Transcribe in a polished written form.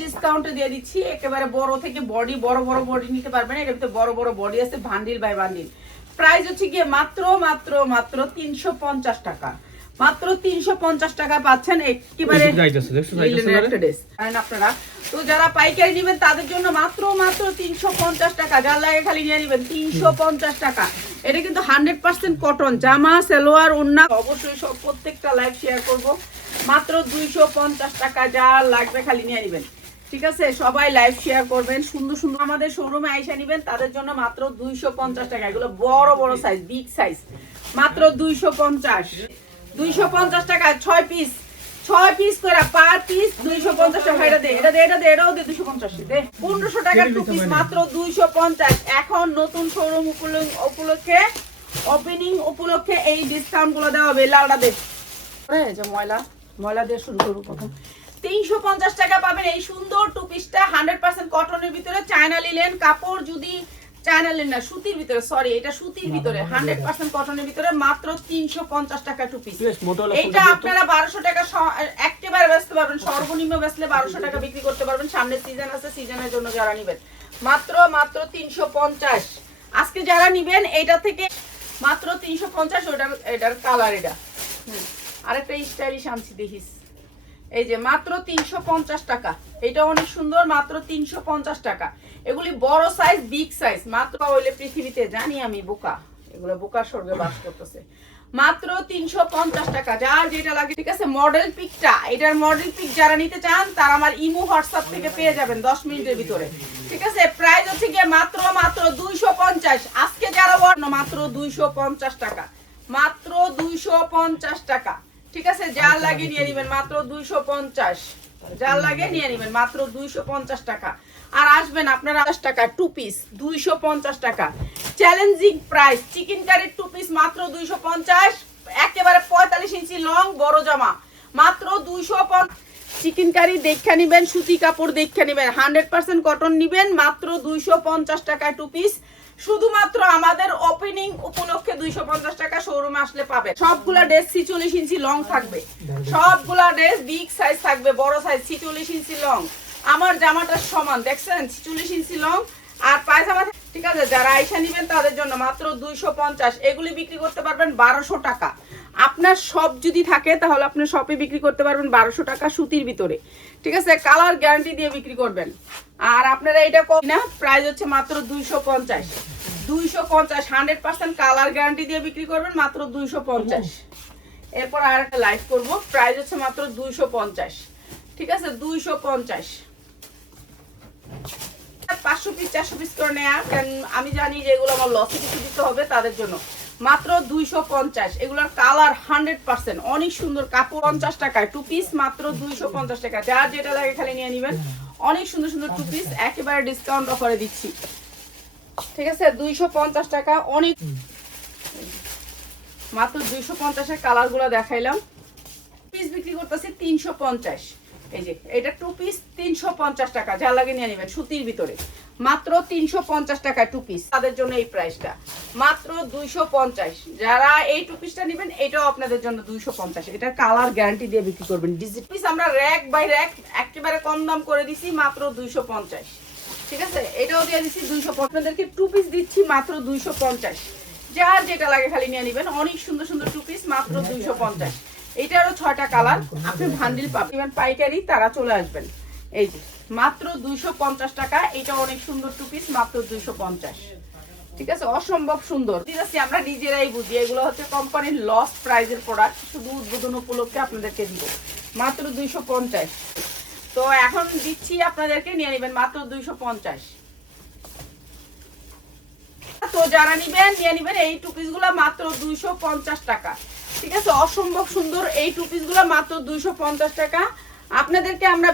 ডিসকাউন্টে দিয়ে দিচ্ছি একেবারে বড় থেকে বডি বড় বড় বডি নিতে পারবেন এর ভিতরে বড় বড় বডি আছে বান্ডিল বাই বান্ডিল প্রাইস হচ্ছে গিয়ে মাত্র মাত্র মাত্র 350 টাকা মাত্র 350 টাকা পাচ্ছেন একেবারে আপনারা তো যারা পাইকারি নেবেন তাদের জন্য মাত্র মাত্র 350 টাকা যার লাগে খালি নিয়ে নেবেন 350 টাকা এটা কিন্তু 100% কটন জামা সালোয়ার ওড়না অবশ্যই সব প্রত্যেকটা লাইভ শেয়ার করব মাত্র 250 টাকা যার লাগবে খালি নিয়ে নেবেন ঠিক আছে সবাই লাইভ শেয়ার করবেন সুন্দর সুন্দর আমাদের শোরুমে আইসা নেবেন তাদের জন্য মাত্র 250 টাকা এগুলো বড় বড় সাইজ বিগ সাইজ মাত্র 250 টাকা 6 পিস করে পার পিস 250 টাকা এটা দে এটাও দে 250 দে 1500 টাকার টু পিস মাত্র 250 এখন নতুন শোরুম উপলক্ষে ওপেনিং উপলক্ষে এই ডিসকাউন্ট গুলো দেওয়া হবে লালটা দে যে ময়লা দিয়ে শুরু করব প্রথম 350 টাকা পাবেন এই সুন্দর টু পিসটা 100% কটনের ভিতরে চায়না লিলেন কাপড় যদি চায়না লিলেন না সুতির ভিতরে সরি এটা সুতির ভিতরে 100% কটনের ভিতরে মাত্র 350 টাকা টু পিস এটা আপনারা 1200 টাকা একেবারে বেচতে পারবেন সর্বনিম্ন বেচলে 1200 টাকা বিক্রি করতে পারবেন সামনে সিজন আছে সিজনের জন্য যারা নেবেন মাত্র 350 আজকে যারা নেবেন এটা থেকে মাত্র 350 এটার কালার এটা আরেকটা স্টাইলিশ আনছি দেখিস এই যে মাত্র 350 টাকা এটা অনেক সুন্দর মাত্র 350 টাকা এগুলি বড় সাইজ বিগ সাইজ মাত্র হইলে পৃথিবীতে জানি আমি বোকা এগুলো বোকা স্বর্গে বাস করতেছে মাত্র 350 টাকা যার যেটা লাগে ঠিক আছে মডেল পিকটা এটার মডেল পিক যারা নিতে চান তারা আমার ইমো হোয়াটসঅ্যাপ থেকে পেয়ে যাবেন 10 মিনিটের ভিতরে ঠিক আছে প্রাইস হচ্ছে গিয়ে মাত্র 250 আজকে যারা মাত্র 250 টাকা মাত্র 250 টাকা ঠিক আছে যার লাগে নিয়ে নেবেন মাত্র 250 যার লাগে নিয়ে নেবেন মাত্র 250 টাকা আর আসবেন আপনারা 10 টাকা টু পিস 250 টাকা চ্যালেঞ্জিং প্রাইস চিকেন কারির টু পিস মাত্র 250 একেবারে 45 ইঞ্চি লং বড় জামা মাত্র 250 চিকেন কারি দেখা নেবেন সুতি কাপড় দেখা নেবেন 100% কটন নেবেন মাত্র 250 টাকা টু পিস শুধুমাত্র আমাদের ওপেনিং উপলক্ষে 250 টাকা শোরুমে আসলে পাবে সবগুলা ড্রেস 46 ইঞ্চি লং থাকবে সবগুলা ড্রেস বিগ সাইজ থাকবে বড় সাইজ 46 ইঞ্চি লং আমার জামাটার সমান দেখছেন 46 ইঞ্চি লং আর পায়জামা ঠিক আছে যারা আয়শা নেবেন তাদের জন্য মাত্র 250 এগুলি বিক্রি করতে পারবেন 1200 টাকা আপনার সব যদি থাকে তাহলে আপনি শপে বিক্রি করতে পারবেন 1200 টাকা সুতির ভিতরে ঠিক আছে কালার গ্যারান্টি দিয়ে বিক্রি করবেন আর আপনারা এটা কম না প্রাইস হচ্ছে মাত্র 250 100% কালার গ্যারান্টি দিয়ে বিক্রি করবেন মাত্র 250 এরপর আরেকটা লাইভ করব প্রাইস হচ্ছে মাত্র 250 ঠিক আছে 250 500 পিস 400 পিস করে নেয়া কারণ আমি জানি যে এগুলো আমার লসে কিছু দিতে হবে তাদের জন্য মাত্র 250 এগুলোর কালার 100% অনেক সুন্দর কাপড় 50 টাকায় টু পিস মাত্র 250 টাকা যার যেটা লাগে খালি নিয়ে নেবেন অনেক সুন্দর সুন্দর টু পিস একেবারে ডিসকাউন্ট অফারে দিচ্ছি ঠিক আছে 250 টাকা অনেক মাত্র 250 এর কালারগুলো দেখাইলাম পিস বিক্রি করতেছি 350 এই যে এটা টু পিস 350 টাকা যা লাগে নিয়ে নেবেন সুতির ভিতরে মাত্র 350 টাকা টু পিস তাদের জন্য এই প্রাইসটা মাত্র 250 যারা এই টু পিসটা নেবেন এটাও আপনাদের জন্য 250 এটার কালার গ্যারান্টি দিয়ে বিক্রি করবেন ডিজিটাল পিস আমরা র‍্যাক বাই র‍্যাক একেবারে কম দাম করে দিছি মাত্র 250 ঠিক আছে এটাও দিয়ে দিছি 250 আপনাদেরকে টু পিস দিচ্ছি মাত্র 250 যার যেটা লাগে খালি নিয়ে নেবেন অনেক সুন্দর সুন্দর টু পিস মাত্র 250 এটারও 6টা কালার আপনি ভান্ডিল পাবেন পাইকারি তারা চলে আসবেন এই যে মাত্র 250 টাকা এটা অনেক সুন্দর টু পিস মাত্র 250 ঠিক আছে অসম্ভব সুন্দর দিচ্ছি আমরা নিজেরাই বুঝি এগুলো হচ্ছে কোম্পানির লস প্রাইজের প্রোডাক্ট শুধু উদ্বোধন উপলক্ষে আপনাদেরকে দিব মাত্র 250 তো এখন দিচ্ছি আপনাদেরকে নিয়ে নেবেন মাত্র 250 তো যারা নেবেন নিয়ে নেবেন এই টু পিসগুলো মাত্র 250 টাকা ঠিক আছে অসম্ভব সুন্দর এই টু পিসগুলো মাত্র 250 টাকা আপনাদেরকে আমরা